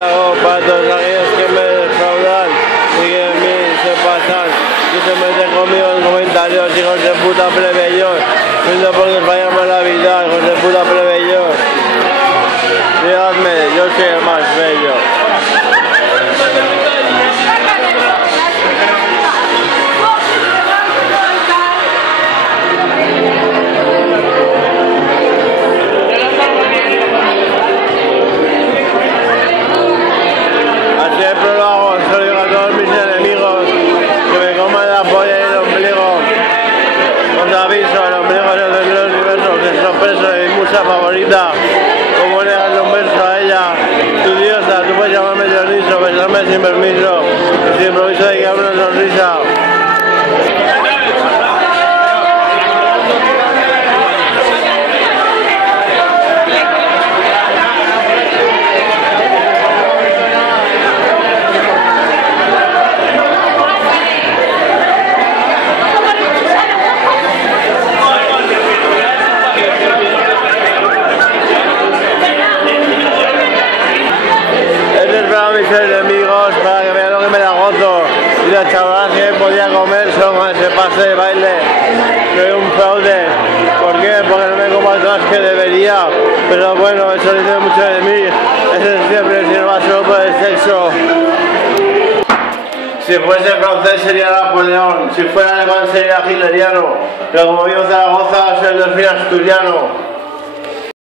Hago para todos aquellos que me defraudan y que en mí se pasan y se meten conmigo en comentarios, hijos de puta plebeyos, viendo porque os vaya mal la vida, hijos de puta plebeyos. Díganme, yo soy el más bello. Siempre lo hago, se lo digo a todos mis enemigos, que me coman la polla y el ombligo. Os aviso, el ombligo es el centro del universo, que es sorpresa de mi musa favorita. Como negarle un beso a ella, tu diosa, tú puedes llamarme Dioniso, besarme sin permiso, y sin improviso de que hable una sonrisa. Mis enemigos para que vean lo que me da gozo y la chavalada que podía comer solo con ese pase de baile. Soy un fraude. ¿Por qué? Porque no me como todas que debería, pero bueno, eso dice mucho de mí. Ese siempre se va solo por el sexo. Si fuese francés sería Napoleón, si fuera alemán sería hitleriano, pero como vivo en Zaragoza soy el delfín asturiano.